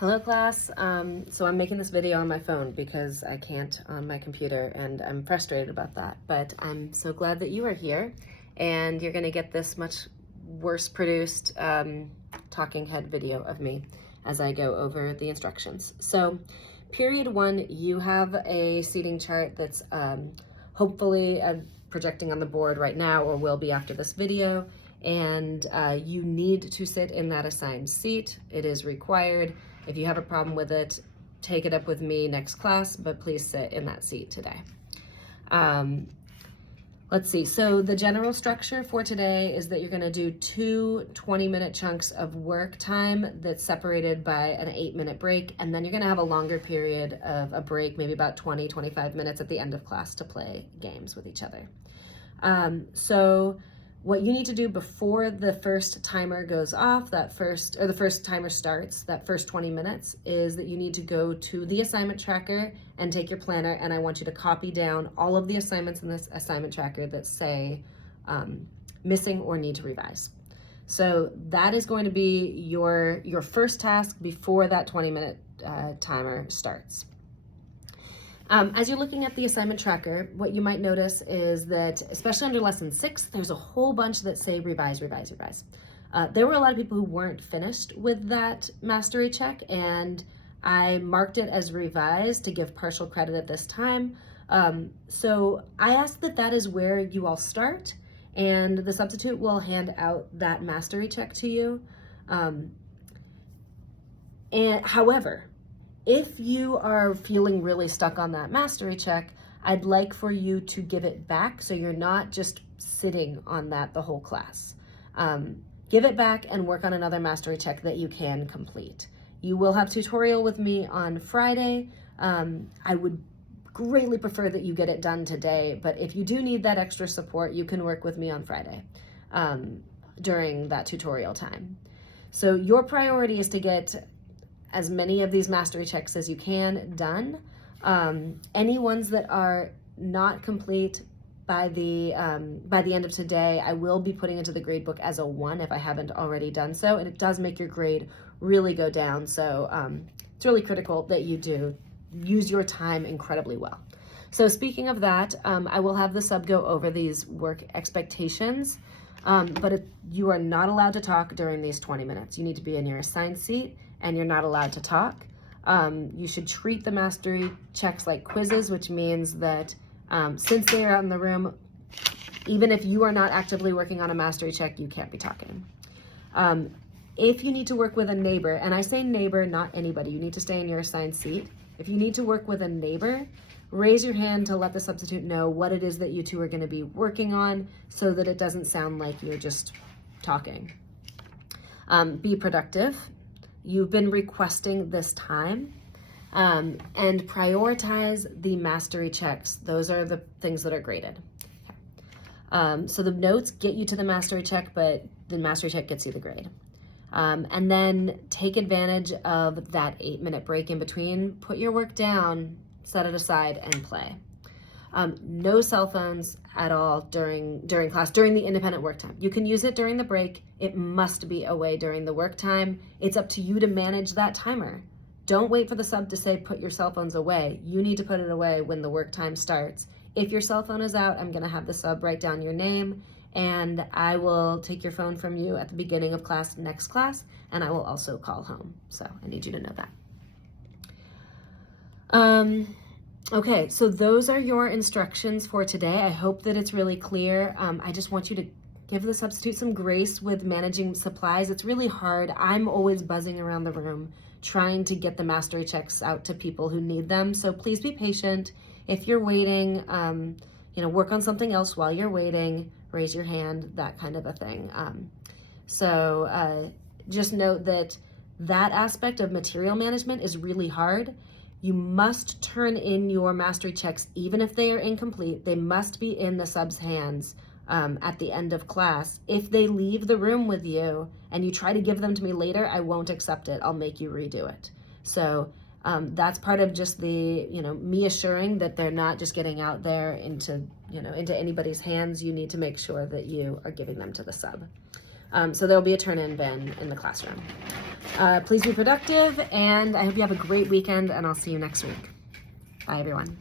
Hello class. So I'm making this video on my phone because I can't on my computer, and I'm frustrated about that, but I'm so glad that you are here and you're gonna get this much worse produced talking head video of me as I go over the instructions. So period 1, you have a seating chart that's hopefully projecting on the board right now or will be after this video, and you need to sit in that assigned seat. It is required. If you have a problem with it, take it up with me next class, but please sit in that seat today. Let's see, so the general structure for today is that you're gonna do 2 20-minute chunks of work time that's separated by an 8-minute break, and then you're gonna have a longer period of a break, maybe about 25 minutes at the end of class to play games with each other. So what you need to do before the first timer goes off, the first timer starts, that first 20 minutes, is that you need to go to the assignment tracker and take your planner, and I want you to copy down all of the assignments in this assignment tracker that say missing or need to revise. So that is going to be your first task before that 20-minute timer starts. As you're looking at the assignment tracker, what you might notice is that, especially under lesson 6, there's a whole bunch that say revise, revise, revise. There were a lot of people who weren't finished with that mastery check, and I marked it as revised to give partial credit at this time. So I ask that that is where you all start, and the substitute will hand out that mastery check to you. However, if you are feeling really stuck on that mastery check, I'd like for you to give it back so you're not just sitting on that the whole class. Give it back and work on another mastery check that you can complete. You will have tutorial with me on Friday. I would greatly prefer that you get it done today, but if you do need that extra support, you can work with me on Friday during that tutorial time. So your priority is to get as many of these mastery checks as you can done. Any ones that are not complete by the end of today, I will be putting into the grade book as a 1 if I haven't already done so, and it does make your grade really go down. So it's really critical that you do use your time incredibly well. So speaking of that, I will have the sub go over these work expectations, but you are not allowed to talk during these 20 minutes. You need to be in your assigned seat, and you're not allowed to talk. You should treat the mastery checks like quizzes, which means that since they are out in the room, even if you are not actively working on a mastery check, you can't be talking. If you need to work with a neighbor, and I say neighbor, not anybody, you need to stay in your assigned seat. If you need to work with a neighbor, raise your hand to let the substitute know what it is that you two are going to be working on so that it doesn't sound like you're just talking. Be productive. You've been requesting this time, and prioritize the mastery checks. Those are the things that are graded. Okay. So the notes get you to the mastery check, but the mastery check gets you the grade. And then take advantage of that 8-minute break in between. Put your work down, set it aside, and play. No cell phones at all during class, during the independent work time. You can use it during the break. It must be away during the work time. It's up to you to manage that timer. Don't wait for the sub to say, put your cell phones away. You need to put it away when the work time starts. If your cell phone is out, I'm gonna have the sub write down your name, and I will take your phone from you at the beginning of class, next class, and I will also call home. So I need you to know that. Okay, so those are your instructions for today. I hope that it's really clear. I just want you to give the substitute some grace with managing supplies. It's really hard. I'm always buzzing around the room trying to get the mastery checks out to people who need them. So please be patient. If you're waiting, work on something else while you're waiting, raise your hand, that kind of a thing. Just note that that aspect of material management is really hard. You must turn in your mastery checks, even if they are incomplete. They must be in the sub's hands at the end of class. If they leave the room with you and you try to give them to me later, I won't accept it. I'll make you redo it. So that's part of just the, me assuring that they're not just getting out there into anybody's hands. You need to make sure that you are giving them to the sub. So there'll be a turn-in bin in the classroom. Please be productive, and I hope you have a great weekend, and I'll see you next week. Bye, everyone.